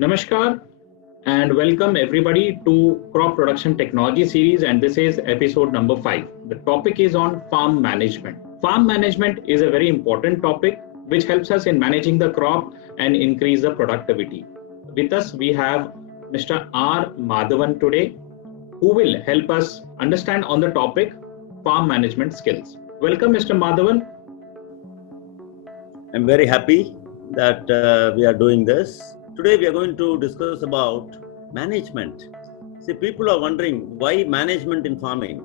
Namaskar and welcome everybody to Crop Production Technology series, and this is episode number 5. The topic is on farm management. Farm management is a very important topic which helps us in managing the crop and increase the productivity. With us we have Mr. R. Madhavan today, who will help us understand on the topic farm management skills. Welcome Mr. Madhavan. I'm very happy that we are doing this. Today we are going to discuss about management. See, people are wondering why management in farming.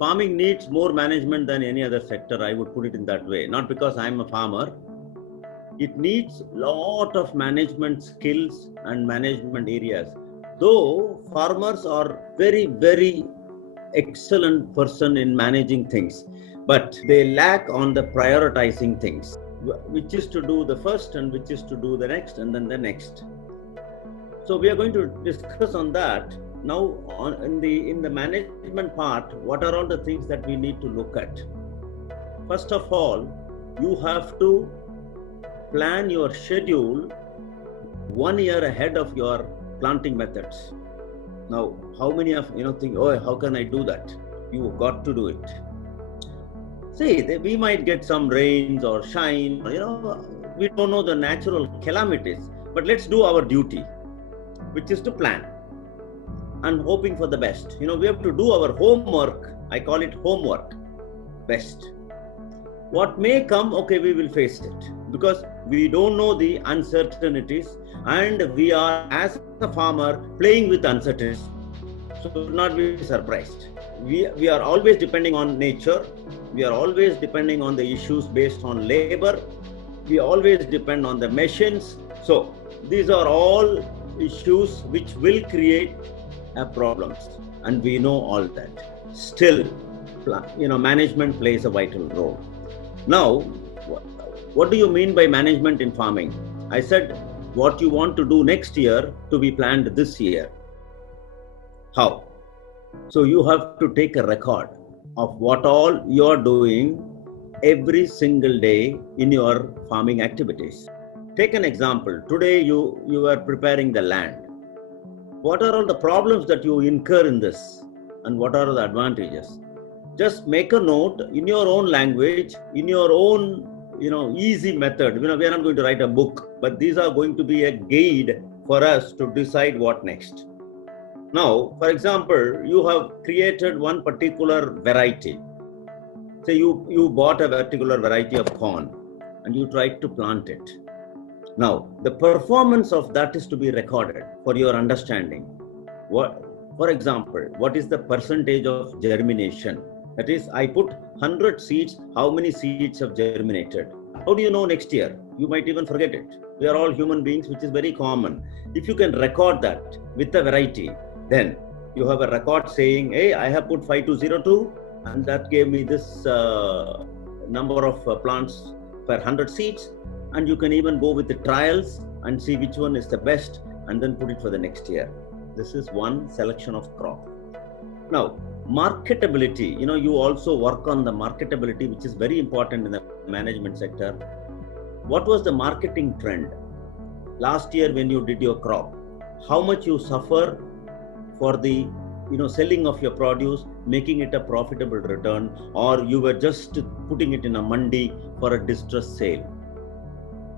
Farming needs more management than any other sector, I would put it in that way. Not because I'm a farmer. It needs a lot of management skills and management areas. Though farmers are very excellent person in managing things, but they lack on the prioritizing things, which is to do the first and which is to do the next and then the next. So we are going to discuss on that now. In the management part, what are all the things that we need to look at? First of all, you have to plan your schedule 1 year ahead of your planting methods. Now, how many of think, oh, how can I do that? You got to do it. See, we might get some rains or shine, we don't know the natural calamities, but let's do our duty, which is to plan and hoping for the best. We have to do our homework. I call it homework best. What may come, okay, we will face it because we don't know the uncertainties and we are, as a farmer, playing with uncertainties. So do not be surprised. We are always depending on nature. We are always depending on the issues based on labor. We always depend on the machines. So these are all issues which will create problems, and we know all that. Still, management plays a vital role. Now, what do you mean by management in farming? I said what you want to do next year to be planned this year. How? So you have to take a record of what all you are doing every single day in your farming activities. Take an example. Today you are preparing the land. What are all the problems that you incur in this and what are the advantages? Just make a note in your own language, in your own easy method. We are not going to write a book, but these are going to be a guide for us to decide what next. Now, for example, you have created one particular variety. Say you bought a particular variety of corn and you tried to plant it. Now, the performance of that is to be recorded for your understanding. For example, what is the percentage of germination? That is, I put 100 seeds, how many seeds have germinated? How do you know next year? You might even forget it. We are all human beings, which is very common. If you can record that with a variety, then you have a record saying, hey, I have put 5202 and that gave me this number of plants per 100 seeds. And you can even go with the trials and see which one is the best and then put it for the next year. This is one selection of crop. Now, marketability, you also work on the marketability, which is very important in the management sector. What was the marketing trend last year when you did your crop? How much you suffer for the selling of your produce, making it a profitable return, or you were just putting it in a mandi for a distressed sale?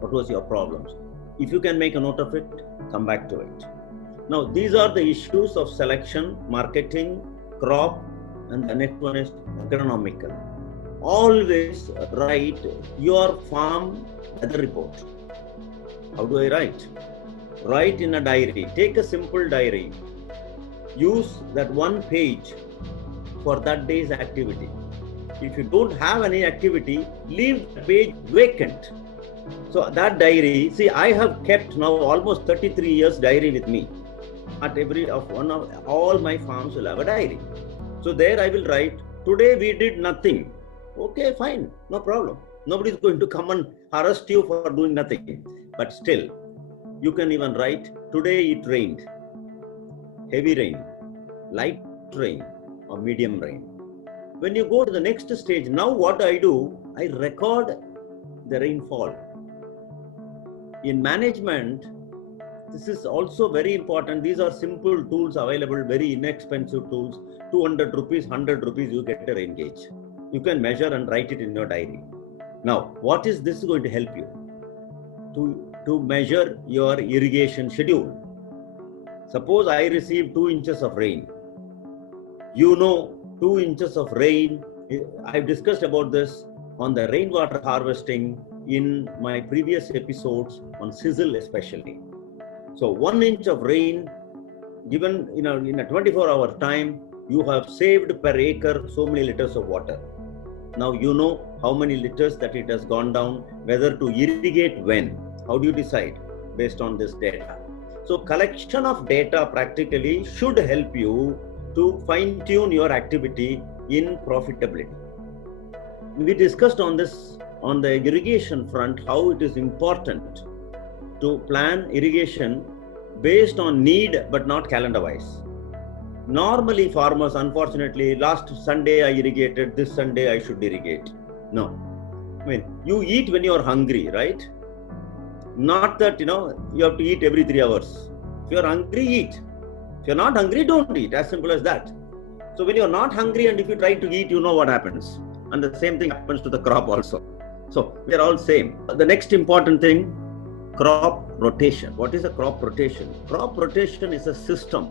What was your problems? If you can make a note of it, come back to it. Now, these are the issues of selection, marketing, crop, and the next one is agronomical. Always write your farm weather report. How do I write? Write in a diary. Take a simple diary. Use that one page for that day's activity. If you don't have any activity, leave the page vacant. So that diary, see, I have kept now almost 33 years diary with me. At all my farms will have a diary. So there I will write, today we did nothing. Okay, fine, no problem. Nobody is going to come and arrest you for doing nothing. But still, you can even write, today it rained. Heavy rain, light rain, or medium rain. When you go to the next stage, now what I do, I record the rainfall. In management, This is also very important. These are simple tools available, very inexpensive tools. 200 rupees, 100 rupees, you get a rain gauge. You can measure and write it in your diary. Now, what is this going to help you? To measure your irrigation schedule. Suppose I receive 2 inches of rain. 2 inches of rain, I've discussed about this on the rainwater harvesting in my previous episodes on sizzle especially. So 1 inch of rain given in a 24-hour time, you have saved per acre so many liters of water. Now you know how many liters that it has gone down, whether to irrigate when. How do you decide? Based on this data. So collection of data practically should help you to fine-tune your activity in profitability. We discussed on this on the irrigation front, how it is important to plan irrigation based on need but not calendar wise. Normally farmers, unfortunately, last Sunday I irrigated, this Sunday I should irrigate. No. I mean, you eat when you are hungry, right? Not that, you have to eat every 3 hours. If you are hungry, eat. If you are not hungry, don't eat. As simple as that. So when you are not hungry and if you try to eat, you know what happens. And the same thing happens to the crop also. So we are all same. The next important thing, crop rotation. What is a crop rotation? Crop rotation is a system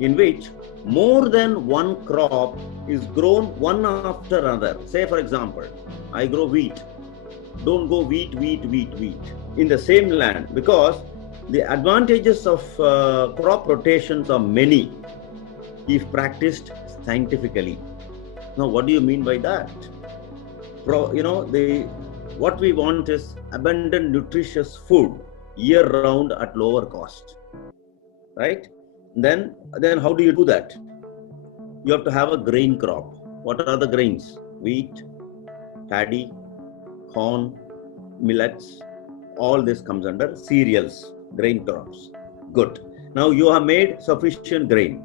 in which more than one crop is grown one after another. Say for example, I grow wheat. Don't go wheat in the same land, because the advantages of crop rotations are many if practiced scientifically. Now, what do you mean by that? What we want is abundant, nutritious food year round at lower cost, right? Then how do you do that? You have to have a grain crop. What are the grains? Wheat, paddy, corn, millets, all this comes under cereals, grain crops. Good. Now you have made sufficient grain.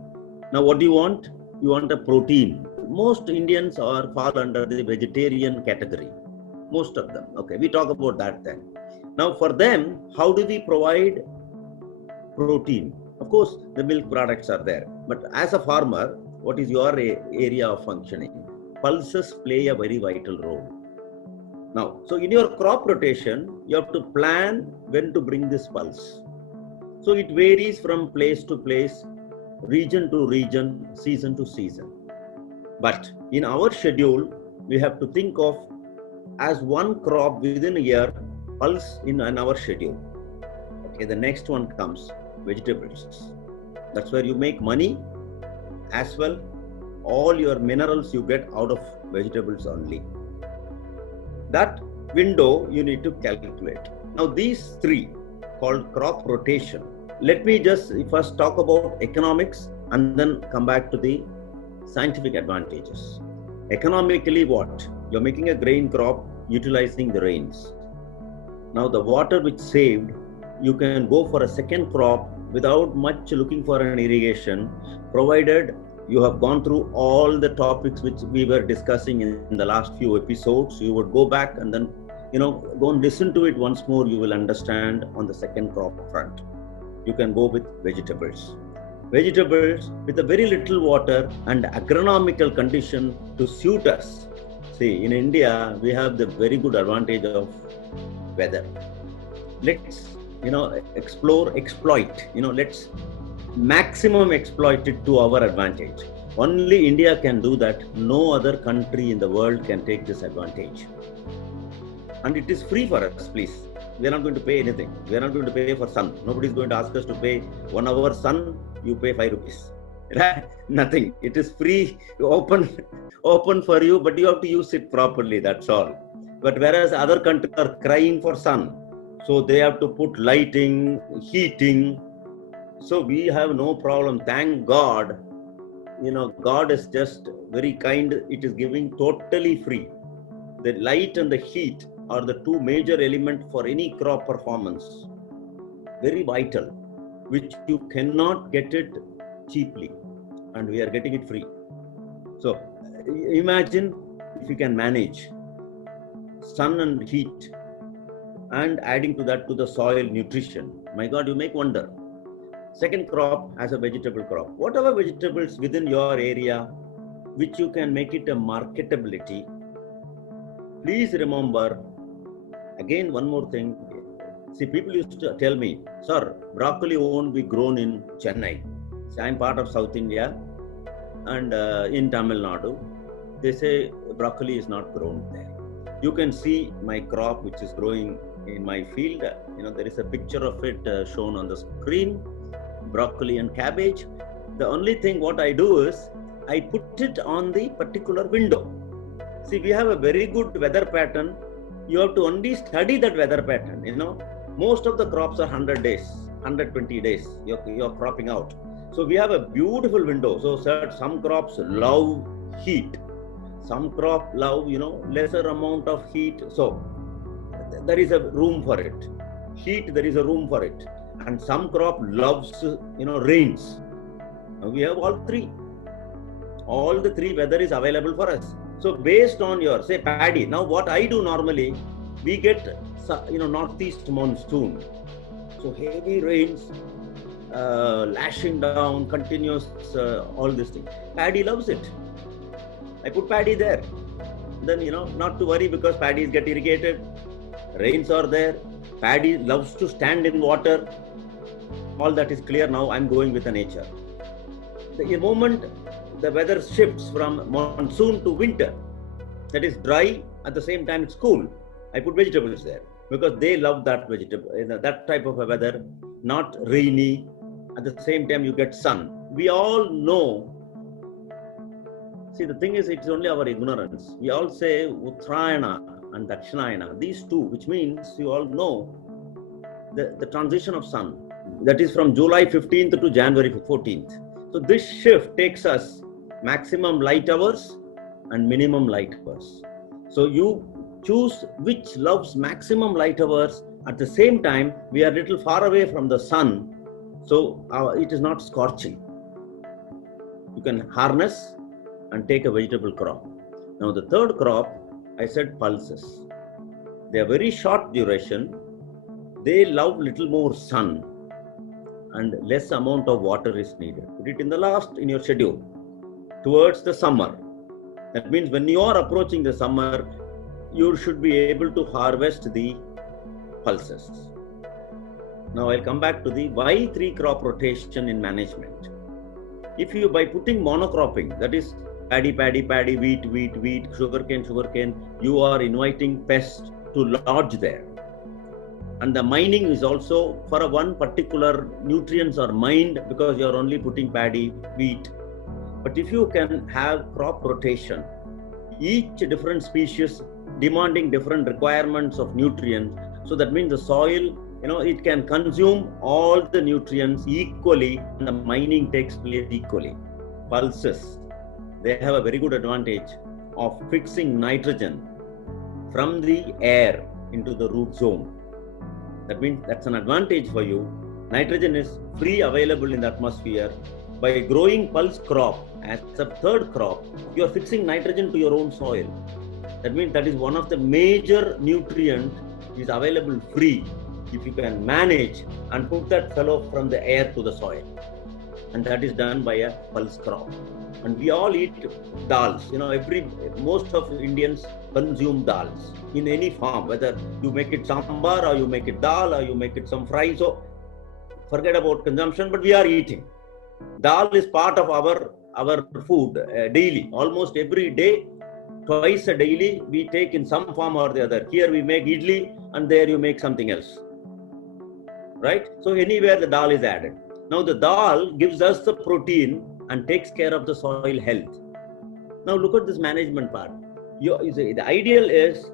Now what do you want? You want a protein. Most Indians fall under the vegetarian category. Most of them. Okay, we talk about that then. Now for them, how do we provide protein? Of course, the milk products are there. But as a farmer, what is your area of functioning? Pulses play a very vital role. Now, so in your crop rotation, you have to plan when to bring this pulse. So it varies from place to place, region to region, season to season. But in our schedule, we have to think of as one crop within a year, pulse in our schedule. Okay, the next one comes vegetables. That's where you make money as well. All your minerals you get out of vegetables only. That window you need to calculate. Now these three called crop rotation. Let me just first talk about economics and then come back to the scientific advantages. Economically, what? You're making a grain crop utilizing the rains. Now the water which saved, you can go for a second crop without much looking for an irrigation, provided you have gone through all the topics which we were discussing in the last few episodes. You would go back and then, go and listen to it once more. You will understand on the second crop front. You can go with vegetables. Vegetables with a very little water and agronomical condition to suit us. See, in India, we have the very good advantage of weather. Let's, exploit, let's maximum exploit it to our advantage. Only India can do that. No other country in the world can take this advantage. And it is free for us, please. We are not going to pay anything. We are not going to pay for sun. Nobody is going to ask us to pay 1 hour sun, you pay 5 rupees. Nothing. It is free, open for you, but you have to use it properly, that's all. But whereas other countries are crying for sun, so they have to put lighting, heating. So we have no problem. Thank God. God is just very kind. It is giving totally free. The light and the heat are the two major elements for any crop performance. Very vital, which you cannot get it cheaply, and we are getting it free. So imagine if you can manage sun and heat and adding to that to the soil nutrition. My God, you make wonder. Second crop as a vegetable crop. Whatever vegetables within your area, which you can make it a marketability. Please remember, again, one more thing. See, people used to tell me, sir, broccoli won't be grown in Chennai. See, I'm part of South India and in Tamil Nadu. They say broccoli is not grown there. You can see my crop which is growing in my field. There is a picture of it shown on the screen, broccoli and cabbage. The only thing what I do is, I put it on the particular window. See, we have a very good weather pattern. You have to only study that weather pattern. Most of the crops are 100 days, 120 days. You're cropping out. So we have a beautiful window. So some crops love heat. Some crop love, lesser amount of heat. So there is a room for it. Heat, there is a room for it. And some crop loves, rains. Now we have all three. All the three weather is available for us. So based on your, say, paddy. Now what I do normally, we get, northeast monsoon. So heavy rains, lashing down, continuous, all this thing. Paddy loves it. I put paddy there. Then, not to worry because paddies get irrigated. Rains are there. Paddy loves to stand in water. All that is clear now. I'm going with the nature. The moment the weather shifts from monsoon to winter, that is dry, at the same time it's cool, I put vegetables there because they love that vegetable, that type of a weather, not rainy. At the same time you get sun. We all know. See, the thing is, it's only our ignorance. We all say Uttarayana and Dakshinayana, these two, which means you all know the transition of sun. That is from July 15th to January 14th. So this shift takes us maximum light hours and minimum light hours. So you choose which loves maximum light hours. At the same time, we are a little far away from the sun. So it is not scorching. You can harness and take a vegetable crop. Now the third crop, I said pulses. They are very short duration. They love little more sun and less amount of water is needed. Put it in the last in your schedule towards the summer. That means when you are approaching the summer, you should be able to harvest the pulses. Now I'll come back to the why 3 crop rotation in management. If you, by putting monocropping, that is paddy, wheat, sugarcane, you are inviting pests to lodge there. And the mining is also for a one particular nutrients are mined because you are only putting paddy, wheat. But if you can have crop rotation, each different species demanding different requirements of nutrients, so that means the soil, it can consume all the nutrients equally and the mining takes place equally. Pulses, they have a very good advantage of fixing nitrogen from the air into the root zone. That means that's an advantage for you. Nitrogen is free available in the atmosphere. By growing pulse crop as a third crop, you are fixing nitrogen to your own soil. That means that is one of the major nutrient is available free if you can manage and put that fellow from the air to the soil. And that is done by a pulse crop. And we all eat dals. Most of Indians consume dals in any form, whether you make it sambar or you make it dal or you make it some fry. So forget about consumption, but we are eating. Dal is part of our food daily. Almost every day, twice a daily, we take in some form or the other. Here we make idli and there you make something else. Right? So anywhere the dal is added. Now the dal gives us the protein and takes care of the soil health. Now look at this management part. The ideal is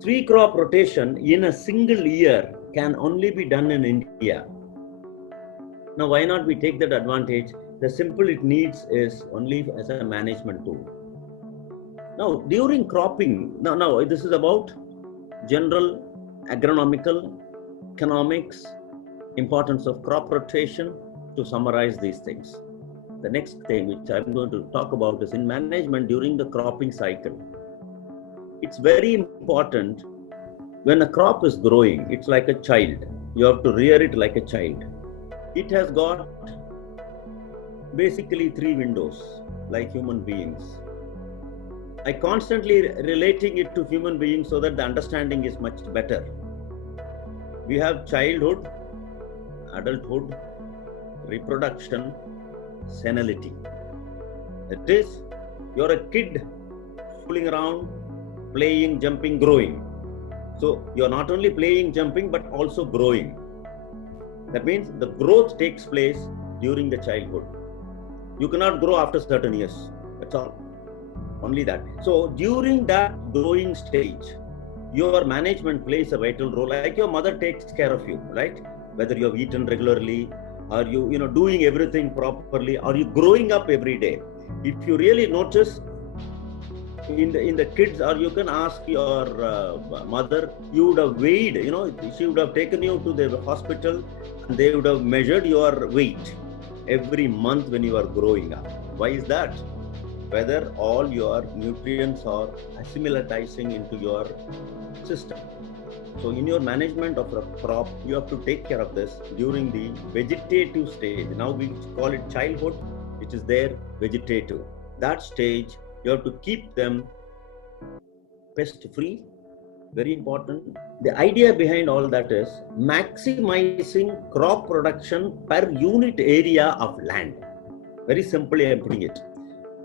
3 crop rotation in a single year can only be done in India. Now why not we take that advantage? The simple it needs is only as a management tool. Now during cropping, now this is about general agronomical, economics, importance of crop rotation, to summarize these things. The next thing which I'm going to talk about is in management during the cropping cycle. It's very important when a crop is growing, it's like a child. You have to rear it like a child. It has got basically 3 windows, like human beings. I constantly relating it to human beings so that the understanding is much better. We have childhood, adulthood, reproduction, senility. That is, you're a kid fooling around, playing, jumping, growing. So you're not only playing, jumping, but also growing. That means the growth takes place during the childhood. You cannot grow after certain years. That's all. Only that. So during that growing stage, your management plays a vital role. Like your mother takes care of you, right? Whether you have eaten regularly, are you doing everything properly, are you growing up every day? If you really notice in the kids, or you can ask your mother, you would have weighed, she would have taken you to the hospital and they would have measured your weight every month when you are growing up. Why is that? Whether all your nutrients are assimilatizing into your system. So in your management of a crop, you have to take care of this during the vegetative stage. Now we call it childhood, which is their vegetative. That stage, you have to keep them pest free. Very important. The idea behind all that is maximizing crop production per unit area of land. Very simply I am putting it.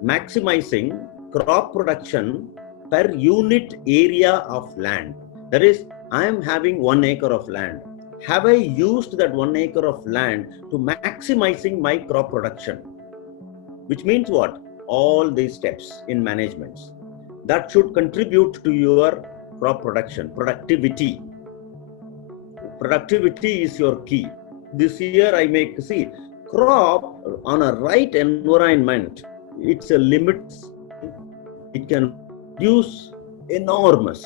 Maximizing crop production per unit area of land. That is, I am having 1 acre of land. Have I used that 1 acre of land to maximizing my crop production? Which means what? All these steps in management that should contribute to your crop production. Productivity is your key. This year I make, see, crop on a right environment, it's a limit. It can produce enormous.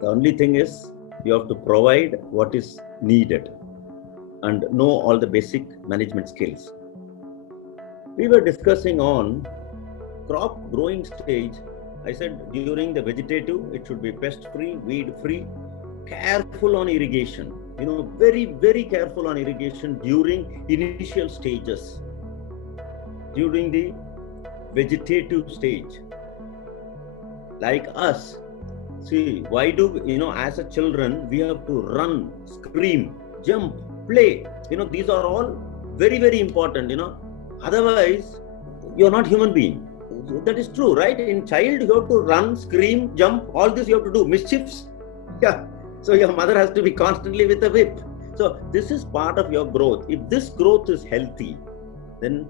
The only thing is you have to provide what is needed and know all the basic management skills. We were discussing on crop growing stage. I said during the vegetative, it should be pest free, weed free, careful on irrigation. Very, very careful on irrigation during initial stages. During the vegetative stage. Like us, see, why do, as a children, we have to run, scream, jump, play. These are all very, very important, Otherwise, you're not human being. That is true, right? In child, you have to run, scream, jump, all this you have to do. Mischiefs. Yeah. So your mother has to be constantly with a whip. So this is part of your growth. If this growth is healthy, then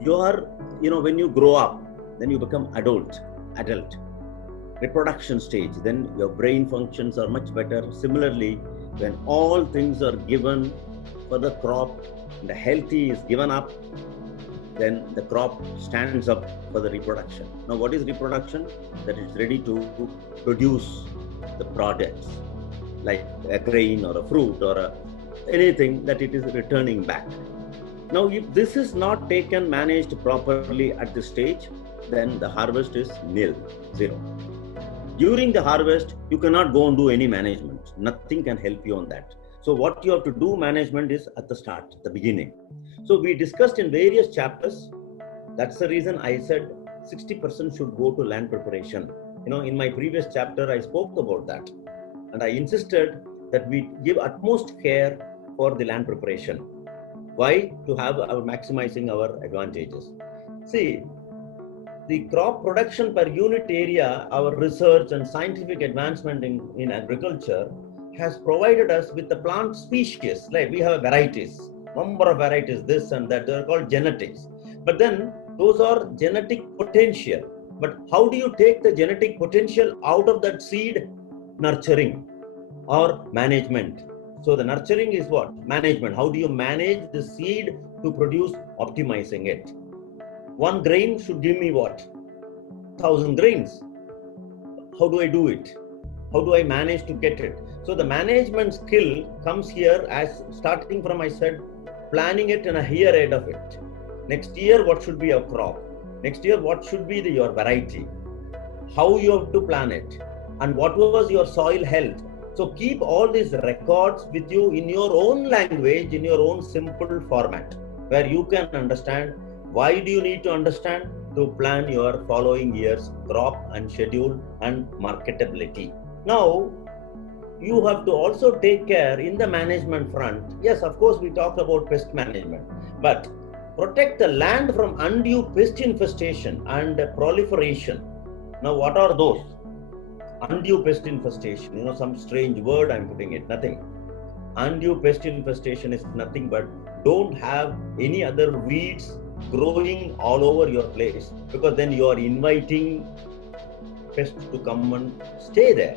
you are, when you grow up, then you become adult, reproduction stage, then your brain functions are much better. Similarly, when all things are given for the crop, the healthy is given up, then the crop stands up for the reproduction. Now, what is reproduction? That it's ready to produce the products, like a grain or a fruit or anything that it is returning back. Now, if this is not taken, managed properly at this stage, then the harvest is nil, zero. During the harvest, you cannot go and do any management. Nothing can help you on that. So what you have to do management is at the start, the beginning. So we discussed in various chapters. That's the reason I said 60% should go to land preparation. In my previous chapter, I spoke about that. And I insisted that we give utmost care for the land preparation. Why? To have our maximizing our advantages. See, the crop production per unit area, our research and scientific advancement in agriculture has provided us with the plant species. Like we have varieties, number of varieties, this and that, they're called genetics. But then those are genetic potential. But how do you take the genetic potential out of that seed? Nurturing or management. So the nurturing is what? Management. How do you manage the seed to produce, optimizing it? 1 grain should give me what? 1,000 grains. How do I do it? How do I manage to get it? So the management skill comes here as starting from, I said, planning it and a year ahead of it. Next year, what should be your crop? Next year, what should be your variety? How you have to plan it? And what was your soil health? So keep all these records with you in your own language, in your own simple format, where you can understand. Why do you need to understand? To plan your following year's crop and schedule and marketability. Now, you have to also take care in the management front. Yes, of course, we talked about pest management, but protect the land from undue pest infestation and proliferation. Now, what are those? Undue pest infestation, some strange word I'm putting it, nothing. Undue pest infestation is nothing but don't have any other weeds growing all over your place, because then you are inviting pests to come and stay there.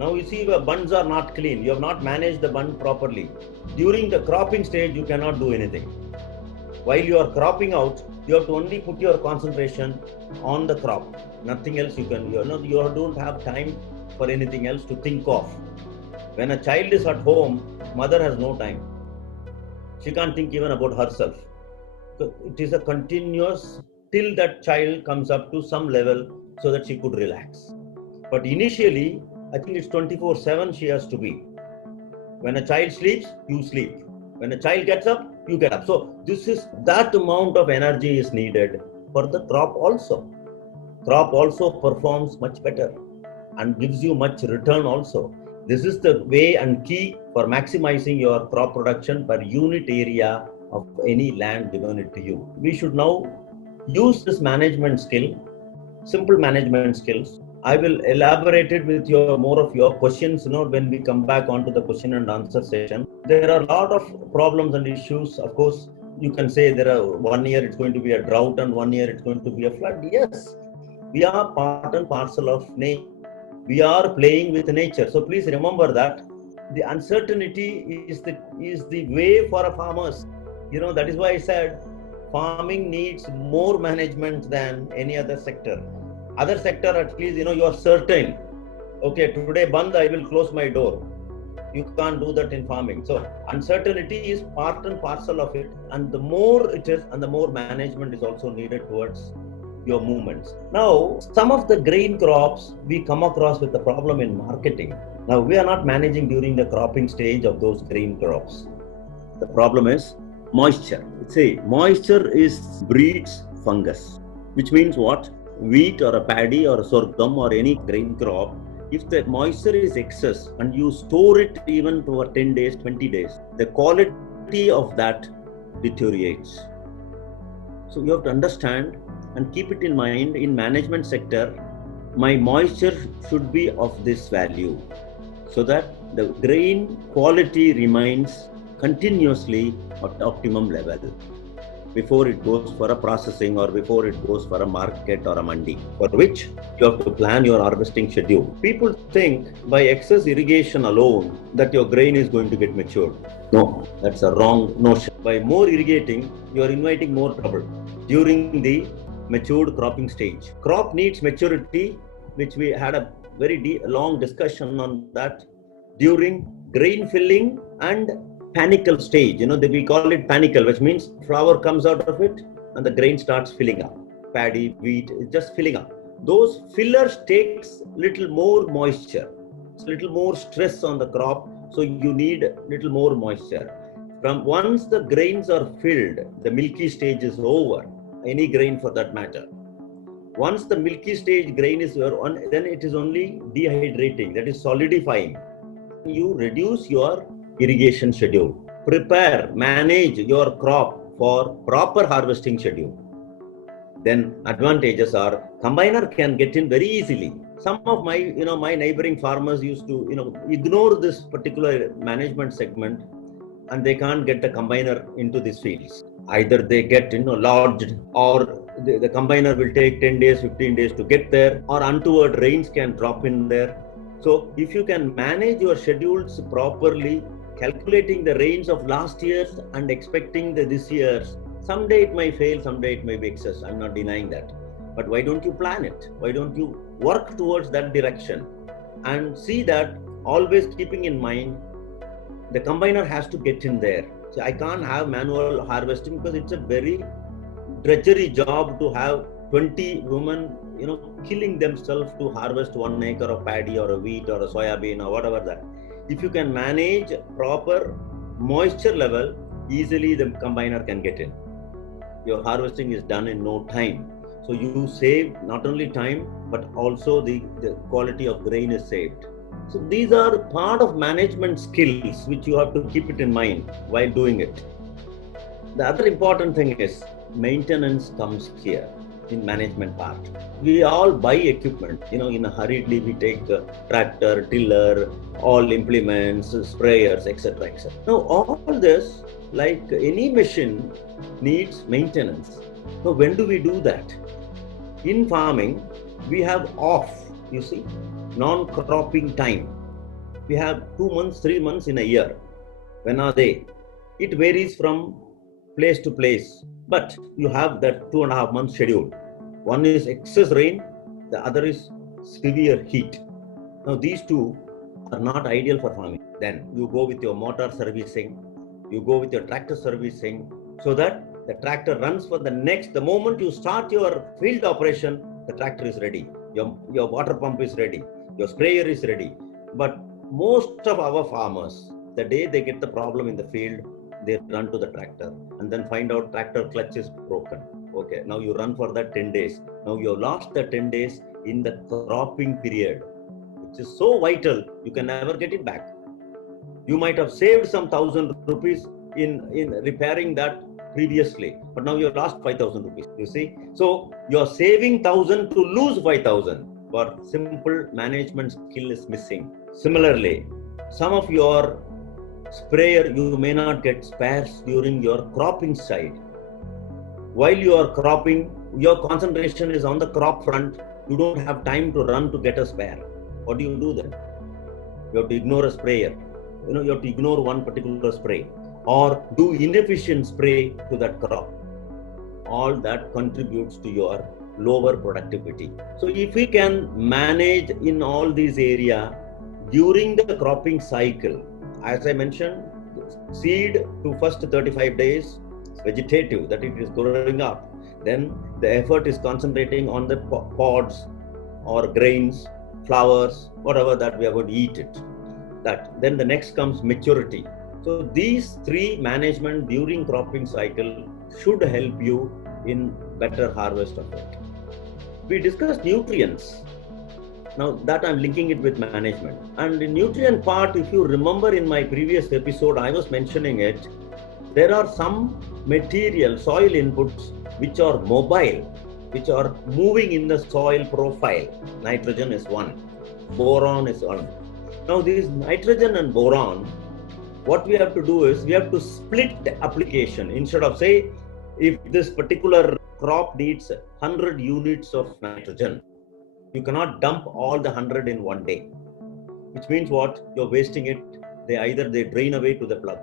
Now you see the bunds are not clean. You have not managed the bund properly. During the cropping stage, you cannot do anything. While you are cropping out, you have to only put your concentration on the crop. Nothing else you don't have time for anything else to think of. When a child is at home, mother has no time. She can't think even about herself. So it is a continuous till that child comes up to some level so that she could relax. But initially, I think it's 24/7 she has to be. When a child sleeps, you sleep. When a child gets up, you get up. So that amount of energy is needed for the crop also. Crop also performs much better and gives you much return also. This is the way and key for maximizing your crop production per unit area of any land given it to you. We should now use this management skill, simple management skills. I will elaborate it with more of your questions, when we come back onto the question and answer session. There are a lot of problems and issues. Of course, you can say one year it's going to be a drought and 1 year it's going to be a flood. Yes, we are part and parcel of nature. We are playing with nature. So please remember that the uncertainty is the way for a farmers. That is why I said farming needs more management than any other sector. Other sector, at least, you are certain. Okay, today band, I will close my door. You can't do that in farming. So uncertainty is part and parcel of it. And the more it is, and the more management is also needed towards your movements. Now, some of the grain crops, we come across with the problem in marketing. Now, we are not managing during the cropping stage of those grain crops. The problem is moisture. Moisture breeds fungus, which means what? Wheat or a paddy or a sorghum or any grain crop, if the moisture is excess and you store it even for 10 days, 20 days, the quality of that deteriorates. So you have to understand and keep it in mind in management sector, my moisture should be of this value so that the grain quality remains continuously at optimum level before it goes for a processing or before it goes for a market or a mandi, for which you have to plan your harvesting schedule. People think by excess irrigation alone that your grain is going to get matured. No, that's a wrong notion. By more irrigating, you are inviting more trouble during the matured cropping stage. Crop needs maturity, which we had a very long discussion on that during grain filling and panicle stage. We call it panicle, which means flower comes out of it and the grain starts filling up. Paddy, wheat is just filling up. Those fillers takes little more moisture. It's little more stress on the crop, so you need little more moisture. From once the grains are filled, the milky stage is over. Any grain for that matter. Once the milky stage grain is over, then it is only dehydrating, that is solidifying. You reduce your irrigation schedule. Prepare, manage your crop for proper harvesting schedule. Then advantages are combiner can get in very easily. Some of my, my neighboring farmers used to, ignore this particular management segment and they can't get the combiner into these fields. Either they get, lodged or the combiner will take 10 days, 15 days to get there, or untoward rains can drop in there. So if you can manage your schedules properly, calculating the rains of last year's and expecting this year's, someday it may fail, someday it may be excess. I'm not denying that. But why don't you plan it? Why don't you work towards that direction? And see that always keeping in mind, the combiner has to get in there. So I can't have manual harvesting because it's a very drudgery job to have 20 women, killing themselves to harvest 1 acre of paddy or a wheat or a soybean or whatever that. If you can manage proper moisture level, easily the combiner can get in. Your harvesting is done in no time. So you save not only time, but also the quality of grain is saved. So these are part of management skills which you have to keep it in mind while doing it. The other important thing is maintenance comes here in management part. We all buy equipment, in a hurriedly we take a tractor, tiller, all implements, sprayers, etc., etc. Now all this, like any machine, needs maintenance. So when do we do that? In farming, we have non-cropping time. We have 2 months, 3 months in a year. When are they? It varies from place to place, but you have that 2.5 months schedule. One is excess rain, the other is severe heat. Now these two are not ideal for farming. Then you go with your motor servicing, you go with your tractor servicing, so that the tractor runs for the moment you start your field operation, the tractor is ready, your water pump is ready, your sprayer is ready. But most of our farmers, the day they get the problem in the field, they run to the tractor and then find out tractor clutch is broken. Okay, now you run for that 10 days. Now you lost the 10 days in the cropping period, which is so vital, you can never get it back. You might have saved some 1,000 rupees in repairing that previously, but now you have lost 5,000 rupees. You see, so you are saving 1,000 to lose 5,000. For simple management skill is missing. Similarly, some of your sprayer, you may not get spares during your cropping side. While you are cropping, your concentration is on the crop front. You don't have time to run to get a spare. What do you do then? You have to ignore a sprayer. You have to ignore one particular spray or do inefficient spray to that crop. All that contributes to your lower productivity. So if we can manage in all these areas during the cropping cycle, as I mentioned, seed to first 35 days, vegetative, that it is growing up. Then the effort is concentrating on the pods or grains, flowers, whatever that we are going to eat it. Then the next comes maturity. So these three management during cropping cycle should help you in better harvest of it. We discussed nutrients. Now that I'm linking it with management. And the nutrient part, if you remember in my previous episode, I was mentioning it. There are some material, soil inputs, which are mobile, which are moving in the soil profile. Nitrogen is one, boron is one. Now these nitrogen and boron, what we have to do is we have to split the application. Instead of say, if this particular crop needs 100 units of nitrogen, you cannot dump all the 100 in one day, which means what? You're wasting it. They drain away to the plug,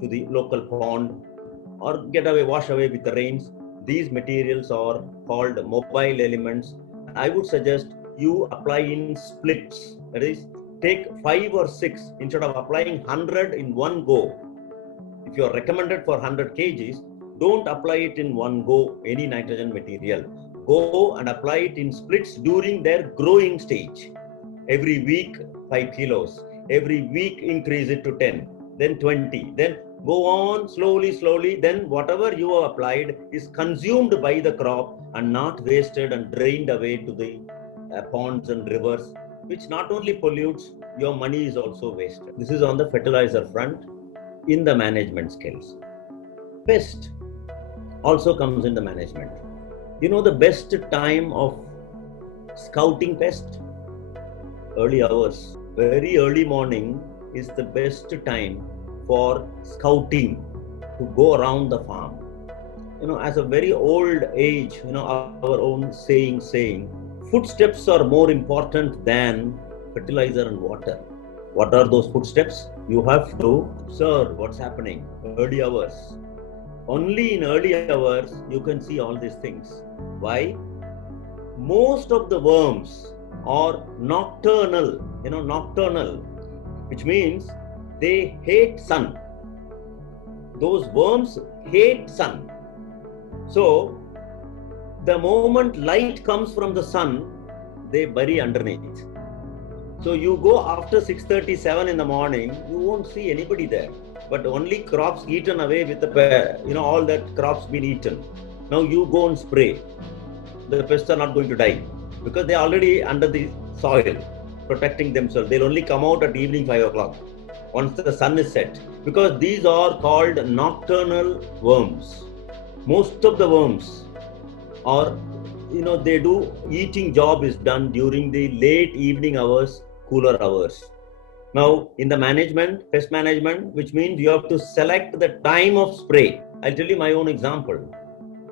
to the local pond, or wash away with the rains. These materials are called mobile elements. I would suggest you apply in splits. That is, take 5 or 6 instead of applying 100 in one go. If you are recommended for 100 kgs, don't apply it in one go, any nitrogen material. Go and apply it in splits during their growing stage. Every week 5 kilos. Every week increase it to 10, then 20, then go on slowly. Then whatever you have applied is consumed by the crop and not wasted and drained away to the ponds and rivers, which not only pollutes, your money is also wasted. This is on the fertilizer front in the management skills. Pest also comes in the management. The best time of scouting pest? Early hours. Very early morning is the best time for scouting, to go around the farm. As a very old age, our own saying, footsteps are more important than fertilizer and water. What are those footsteps? You have to observe what's happening. Early hours. Only in early hours you can see all these things. Why? Most of the worms are nocturnal, which means they hate sun. Those worms hate sun. So The moment light comes from the sun, they bury underneath. So you go after 6:37 in the morning, you won't see anybody there. But only crops eaten away with the, all that crops been eaten. Now you go and spray. The pests are not going to die because they are already under the soil, protecting themselves. They'll only come out at evening 5 o'clock once the sun is set. Because these are called nocturnal worms. Most of the worms are, they do eating job is done during the late evening hours, cooler hours. Now, in the management, pest management, which means you have to select the time of spray. I'll tell you my own example.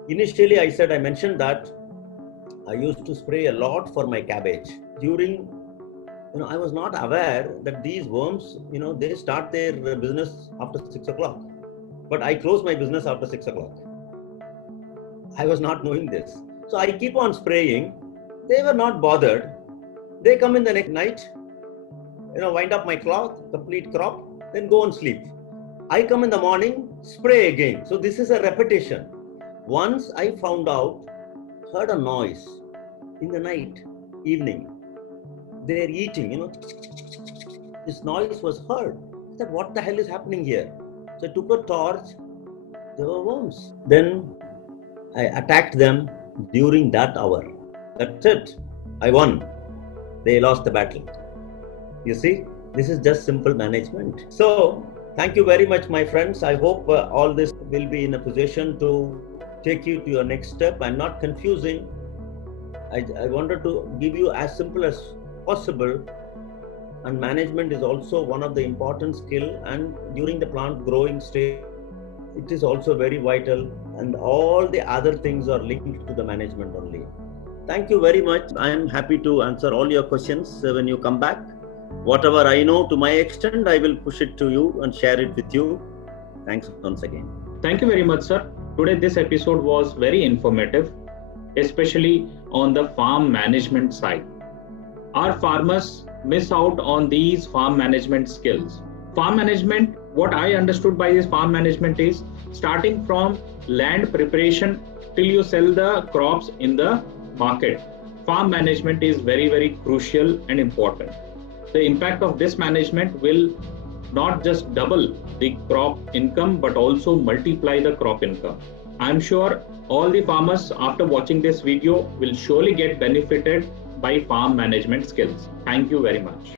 Initially, I mentioned that I used to spray a lot for my cabbage. I was not aware that these worms, they start their business after 6 o'clock. But I close my business after 6 o'clock. I was not knowing this. So I keep on spraying. They were not bothered. They come in the next night, wind up my cloth, complete crop, then go and sleep. I come in the morning, spray again. So this is a repetition. Once I heard a noise in the night, evening. They're eating, This noise was heard. I said, what the hell is happening here? So I took a torch. There were worms. Then I attacked them during that hour. That's it. I won. They lost the battle. You see, this is just simple management. So, thank you very much, my friends. I hope all this will be in a position to take you to your next step. I'm not confusing. I wanted to give you as simple as possible. And management is also one of the important skill. And during the plant growing stage, it is also very vital. And all the other things are linked to the management only. Thank you very much. I am happy to answer all your questions when you come back. Whatever I know to my extent, I will push it to you and share it with you. Thanks once again. Thank you very much, sir. Today, this episode was very informative, especially on the farm management side. Our farmers miss out on these farm management skills. Farm management, what I understood by this farm management is starting from land preparation till you sell the crops in the market. Farm management is very, very crucial and important. The impact of this management will not just double the crop income, but also multiply the crop income. I'm sure all the farmers after watching this video will surely get benefited by farm management skills. Thank you very much.